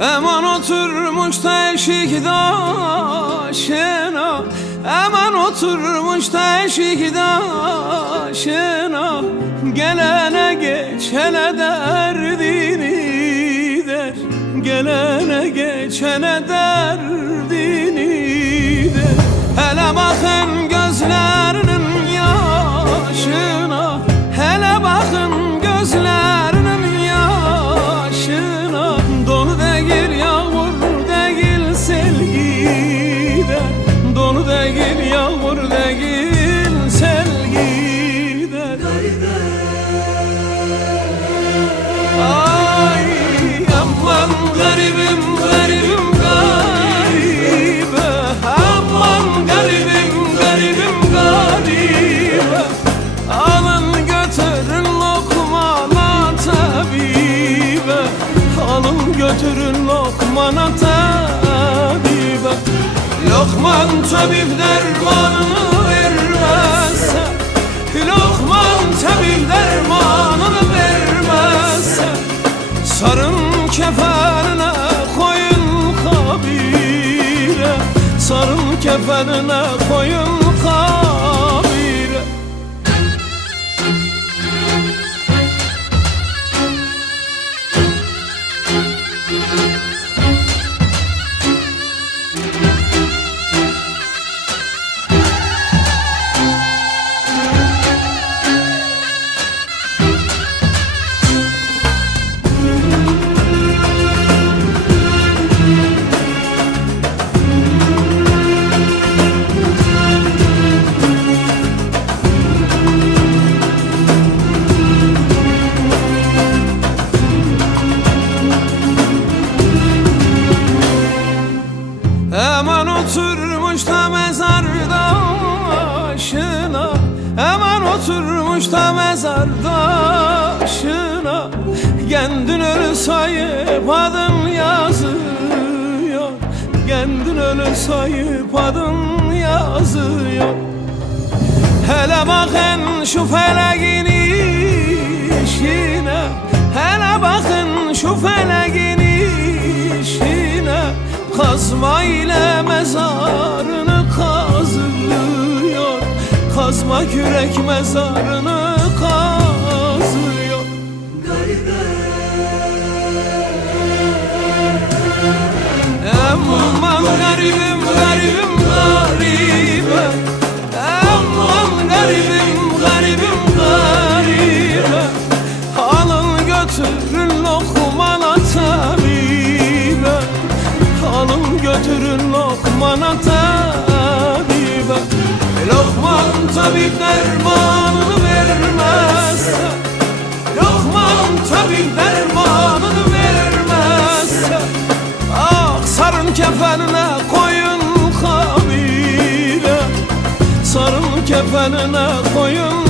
Eman oturmuş da eşik daşına, eman oturmuş da eşik daşına, gelene geçene derdini der, gelene geçene derdini der. Hele bakın gözlerinin yaşına, hele bakın gözlerinin yaşına. Donu değil yağmur değil sel gider, donu değil yağmur değil sel gider. Ay aman garibim garibim garibe, aman garibim garibim garibe. Alın götürün lokmana tabibe, alın götürün lokmana tabibe. Lokman tabip dermanını vermezse, lokman tabip dermanını vermezse, sarın kefenine koyun kabire, sarın kefenine koyun kabire. Eman oturmuş da mezarda başına, eman oturmuş da mezarda başına. Kendin ölü sayıp adın yazıyor, kendin ölü sayıp adın yazıyor. Hele bakın şu feleğin işine, hele bakın şu feleğin işine. Kazma ile mezarını kazıyor, kazma kürek mezarını kazıyor. Aman garibim garibim garibe, aman garibim garibim garibe. Alın götürün lokmana tabibe, alın götürün lokmana tabibe. Lokman tabip dermanını vermezse, lokman tabip dermanını vermezse, ah sarın kefenine koyun kabile, sarın kefenine koyun